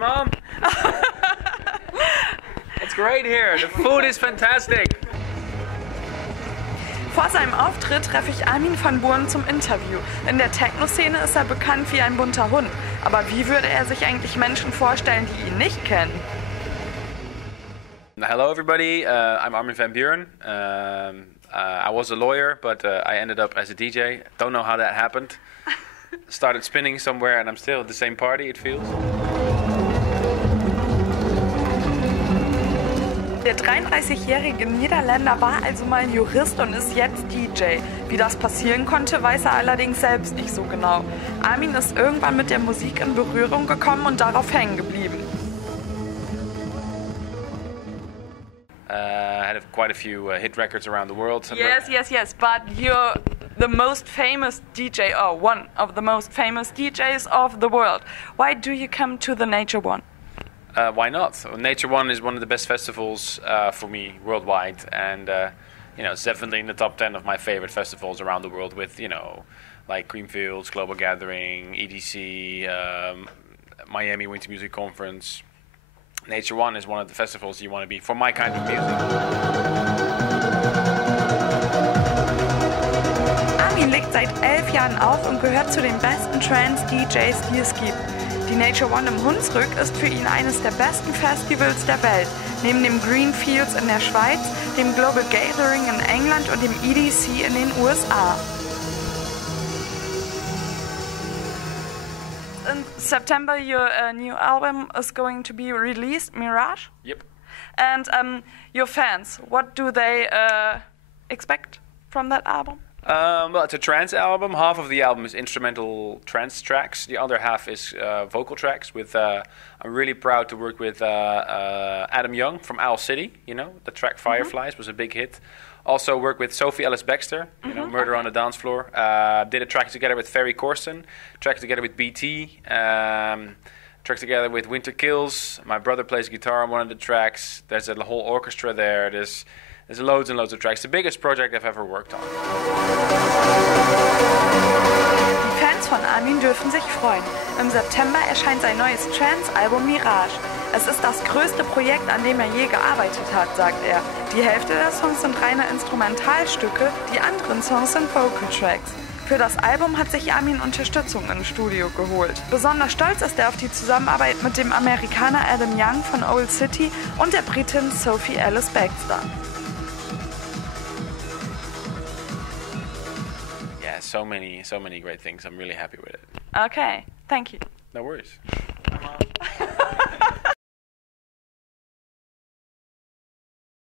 Mom. It's great here. The food is fantastic. Vor seinem Auftritt treffe ich Armin van Buuren zum Interview. In der Techno-Szene ist er bekannt wie ein bunter Hund. Aber wie würde er sich eigentlich Menschen vorstellen, die ihn nicht kennen? Hello everybody, I'm Armin van Buuren. I was a lawyer, but I ended up as a DJ. Don't know how that happened. Started spinning somewhere and I'm still at the same party, it feels. Der 33-jährige Niederländer war also mal Jurist und ist jetzt DJ. Wie das passieren konnte, weiß er allerdings selbst nicht so genau. Armin ist irgendwann mit der Musik in Berührung gekommen und darauf hängen geblieben. Had quite a few hit records around the world. Yes, but you're the most famous DJ, or one of the most famous DJs of the world. Why do you come to the Nature One? Why not? Nature One is one of the best festivals for me worldwide, and it's definitely in the top 10 of my favorite festivals around the world. With like Creamfields, Global Gathering, EDC, Miami Winter Music Conference. Nature One is one of the festivals you want to be for my kind of music. Armin legt seit 11 Jahren auf und gehört zu den besten Trance-DJs, die es gibt. Die Nature One im Hunsrück ist für ihn eines der besten Festivals der Welt, neben dem Greenfields in der Schweiz, dem Global Gathering in England und dem EDC in den USA. In September, your new album is going to be released, Mirage? Yep. And your fans, what do they expect from that album? Well, it's a trance album. Half of the album is instrumental trance tracks. The other half is vocal tracks. I'm really proud to work with Adam Young from Owl City. The track Fireflies was a big hit. Also work with Sophie Ellis-Bextor, Murder on the Dance Floor. Did a track together with Ferry Corsten, track together with BT, track together with Winter Kills. My brother plays guitar on one of the tracks. There's a whole orchestra there. There's loads and loads of tracks. The biggest project I've ever worked on. Die Fans von Armin dürfen sich freuen. Im September erscheint sein neues Trance-Album Mirage. Es ist das größte Projekt, an dem er je gearbeitet hat, sagt er. Die Hälfte der Songs sind reine Instrumentalstücke, die anderen Songs sind Vocal Tracks. Für das Album hat sich Armin Unterstützung im Studio geholt. Besonders stolz ist er auf die Zusammenarbeit mit dem Amerikaner Adam Young von Old City und der Britin Sophie Ellis-Bextor. Yeah, so many great things. I'm really happy with it. Okay, thank you. No worries.